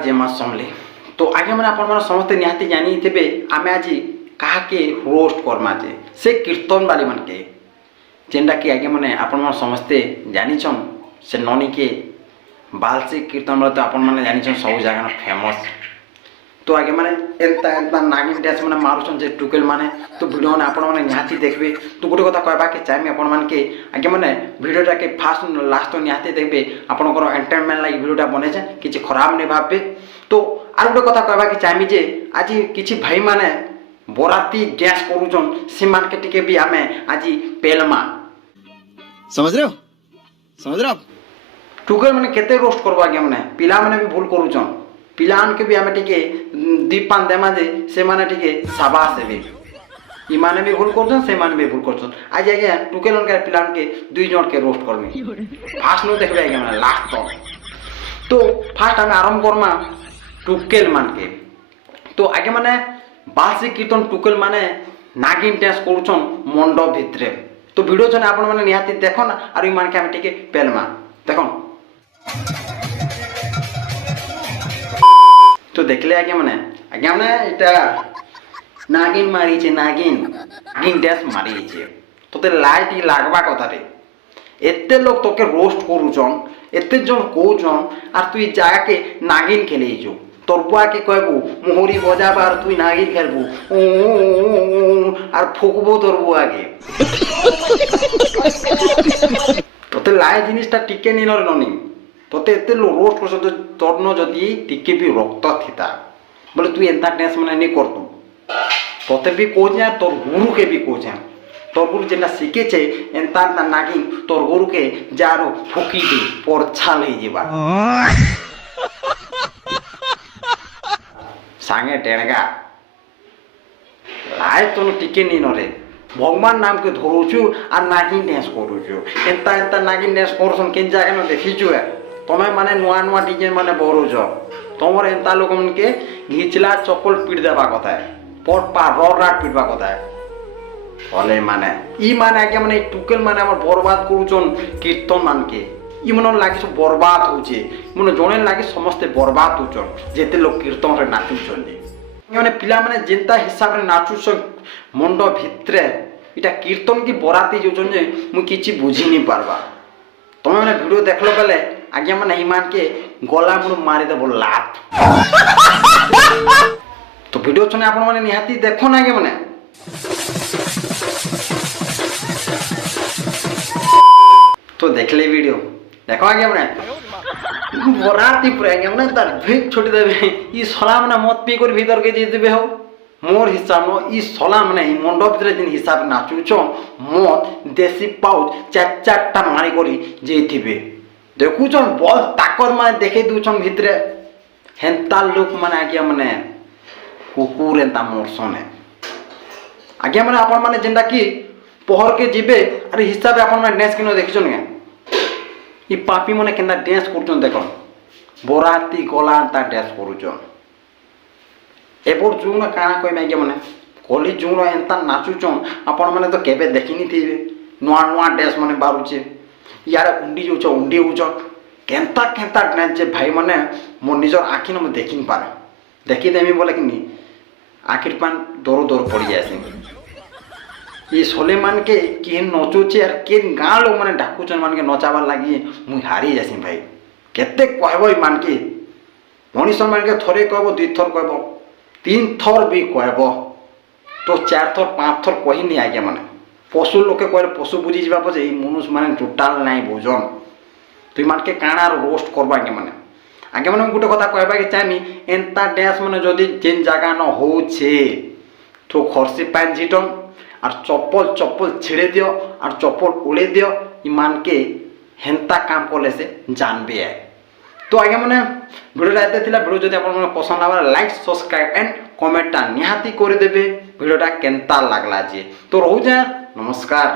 नमस्कार जय माँ समले। तो आगे मैंने आपण समस्ते निहाती जानी थे आम आज क्या रोस्ट करमा से कीर्तन बाली मन के जेनटा कि आगे मैंने आपण समस्ते जानीछन से ननी के बाल से कीर्तन तो आपण मैंने जानीछन सब जगह फेमस। तो आगे मैंने एंता एंता नागिन डांस मैंने मारुछन जे टुकेल माने तो वीडियो ने आपण मैंने निहाती देखबे। तो गोटे कथा कहबा के चाहे आपण मान के आगे मैंने वीडियोटा के फास्ट लास्ट निहाती देखबे आपनकर एंटरटेनमेंट लागी वीडियोटा बने छे किछि खराब नै भाबबे। तो आर गोटे कथा कहबा के चाहे जे आज किछि भाई माने बराती डांस करूछन से मान के टिके भी आमे आज पेलमा समझ रहे हो टुकेल माने केते रोस्ट करबा आगे माने पिला माने भी भूल करूछन पिलान के भी आमे टिके दीपान देमा जे से माने टिके शाबाश देबे ई माने भी भूल करछन से माने भी भूल करछन। आज आगे टुकेल के पिलान के दुई जण के रोस्ट करमी फास्ट नो देखबे आगे माने लास्ट तो फास्ट हमें आरंभ करमा टुकेल मान के। तो आगे माने बासी कीर्तन टुकेल माने नागिन डांस करूछन मंडप भितरे। तो वीडियो जने आपण माने निहाती देखन आर ई मान के हम टिके पेलमा देखन। तो देखले आगे मैंने इटा नागिन मारी छे नागिन डांस मारी छे तो ते लाइट ही लागबा कथा रे एते लोग तोके रोस्ट करूछन एते जन कहूछन आर तू जाके के नागिन खेले जो तोर बुआ के कहबू मोहरी बजाबा आर तू नागिन खेलबू आर फुकबो तोर बुआ के तो लाई जिनिसटा टिके नि ननी तोते एते रोस्ट कर तोरनो जदि टिके भी रक्त थिता बोले तू एंता डांस माने नहीं करतु तोते भी कोच तोर गुरु के भी कोच तोर गुरु जेना शिखे छे एंता एंता नागिन तोर गुरु के जारो फुकी दे पर छाल ही जीवा सांगे टेणगा लाइ तो टिके नहीं नरे भगवान नाम के धरुछु आ नागिन डांस करूछु एंता एंता नागिन डांस करसन केन जागे न देखिछु तमें माने नुआ नुआ डिजाइन माने बरुछ तुम एंता लोक मन के घिचला चप्पल पीट देवा कथा है पट पा राट पीटवा कथा है भले माने ई माने आगे माने टुकेल माने हमर बर्बाद करूछन कीर्तन मान के ई मन लागे सब बर्बाद होचे मन जणे लागे समस्त बर्बाद होचन जेते लोग कीर्तन रे नाचुछन माने पिला माने जेंता हिसाब रे नाचुछन मंडप भितरे इटा कीर्तन की बराती जोचन जे मु किछि बुझी नहीं पारबा तुम मैंने वीडियो देखलो बेले आगे मैंने ईमान के गला मुड़ मारी देव लात तो वीडियो सुने आपण माने निहाती देखो ना आगे मैंने तो देख ले वीडियो देखो आगे मैंने बराती पूरा आगे मैंने तार भीख छोटी देबे ई सला माने मत पी कर भीतर के जे देबे हो मोर हिसाब नो ई सला माने मंडप भितर जिन हिसाब नाचुछ मत देसी पाउच चार चारटा मारी करी जेथिबे देखुछन बल ताकत माने देखे दुछन भितरे हेंता लोक माने आगे माने कुकुर एंता मोरसन आगे माने आपण माने जेंडा कि पहर के जिबे अरे हिसाब आपण माने डांस किनो देखिछन के ई पापी माने केंदा डांस करछन देखो बराती गला ता डांस करूछन एपोर जुन काना कोइ मागे माने कोली जुन एंता नाचुछन आपण माने तो केबे देखिनी थिबे नुआ नुआ डांस माने बारुचे यार उंडी जो उंडी उच केंता केंता डांस जे भाई माने मो निजर आखि न देखि न पारे देखि देमी बोले कि नी आखिर पान दौर दौर पड़ जाए ये सोले मान के केन नचुचे आर केन गाँ लोग माने डाकुचन मान के नचाबार लगी मुई हारी जासी भाई केते कहबो मान के मनीष मान के थरे कहबो दुई थर कहबो तीन थर भी कहबो तो चार थर पाँच थर कही नहीं आगे माने पशु लोके कहे पशु बुझी जावा पजे मनुष्य माने टोटाल नहीं बुझन तुई मान के काना रोस्ट करबा आगे माने गोटे कथा कहबा के चाहमी एंता डांस माने जदि जेन जगह न होछे तो खर्सी पान झिटन और चप्पल चप्पल छिड़े दियो और चप्पल उड़े दियो ई मान के हेंता काम करले से जानबे है। तो आगे मैंने वीडियोटा एते थिला वीडियो जदि आपन पसंद आवा लाइक सब्सक्राइब एंड कमेंटटा निहाती कर देबे वीडियोटा केंता लागला जे। तो रहू जा नमस्कार।